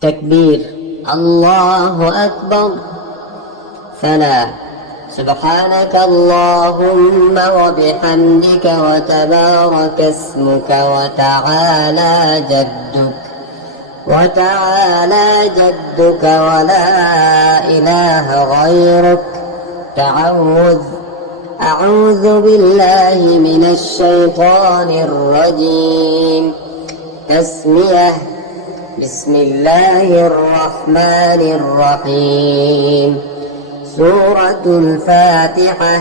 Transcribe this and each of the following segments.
تكبير الله أكبر. ثناء سبحانك اللهم وبحمدك وتبارك اسمك وتعالى جدك ولا إله غيرك. أعوذ بالله من الشيطان الرجيم. تسمية بسم الله الرحمن الرحيم. سورة الفاتحة.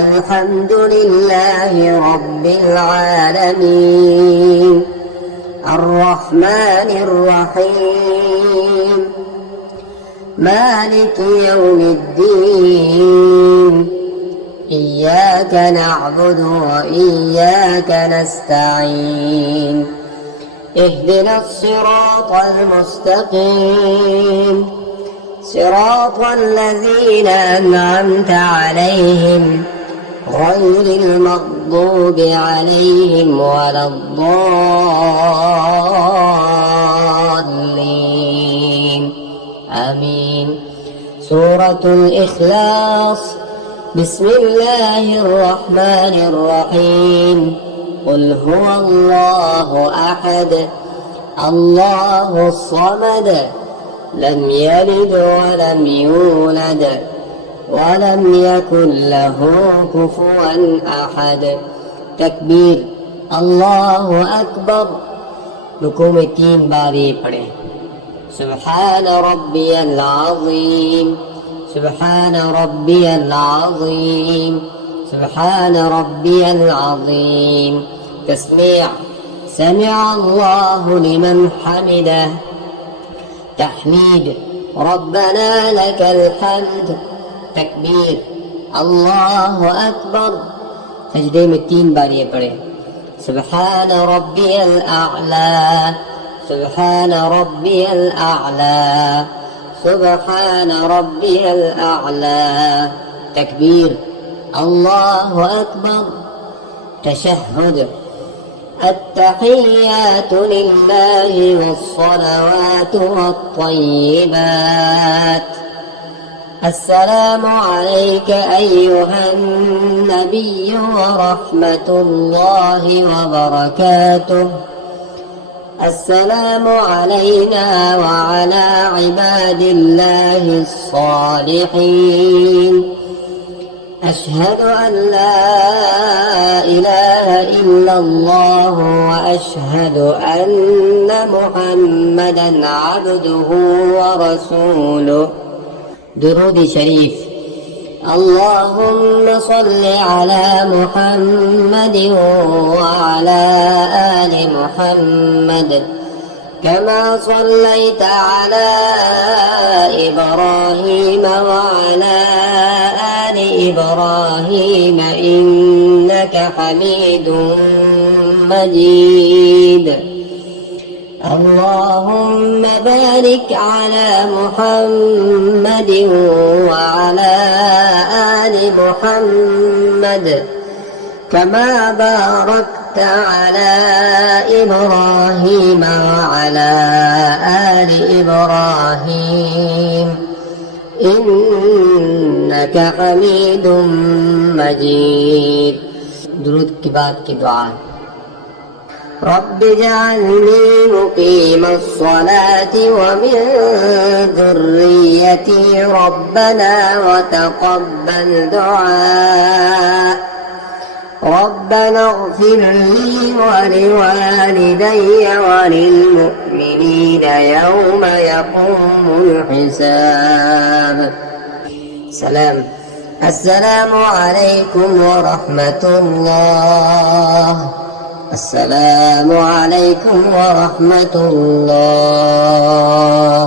الحمد لله رب العالمين الرحمن الرحيم مالك يوم الدين. إياك نعبد وإياك نستعين. اهدنا الصراط المستقيم صراط الذين أنعمت عليهم غير المغضوب عليهم ولا الضالين. آمين. سورة الإخلاص. بسم الله الرحمن الرحيم. قل هو الله أحد الله الصمد لم يلد ولم يولد ولم يكن له كفوا أحد. تكبير الله أكبر. رکوع میں 3 بار یہ پڑھیں. سبحان ربی العظیم سبحان ربی العظیم سبحان ربی العظیم. تسمیع سمع الله لمن حمده. تحميد ربنا لك الحمد. تكبير الله أكبر. سجدے میں 3 بار یہ پڑھے. سبحان ربي الأعلى سبحان ربي الأعلى سبحان ربي الأعلى. تكبير الله أكبر. تشهد. التحيات لله والصلوات والطيبات. السلام عليك أيها النبي ورحمة الله وبركاته. السلام علينا وعلى عباد الله الصالحين. أشهد أن لا إله إلا الله وأشهد أن محمدا عبده ورسوله. درود شريف. اللهم صل على محمد وعلى آل محمد كما صليت على إبراهيم وعلى آل إبراهيم إنك حميد مجيد. اللهم بارك على محمد وعلى آل محمد كما باركت على إبراهيم وعلى آل إبراهيم إنك حميد مجيد. درود کے بعد کی دعا. رب اجعلني مقيم الصلاة ومن ذريتي ربنا وتقبل دعاء. ربنا اغفر لي ولوالدي وللمؤمنين يوم يقوم الحساب. سلام. السلام عليكم ورحمة الله. السلام عليكم ورحمة الله.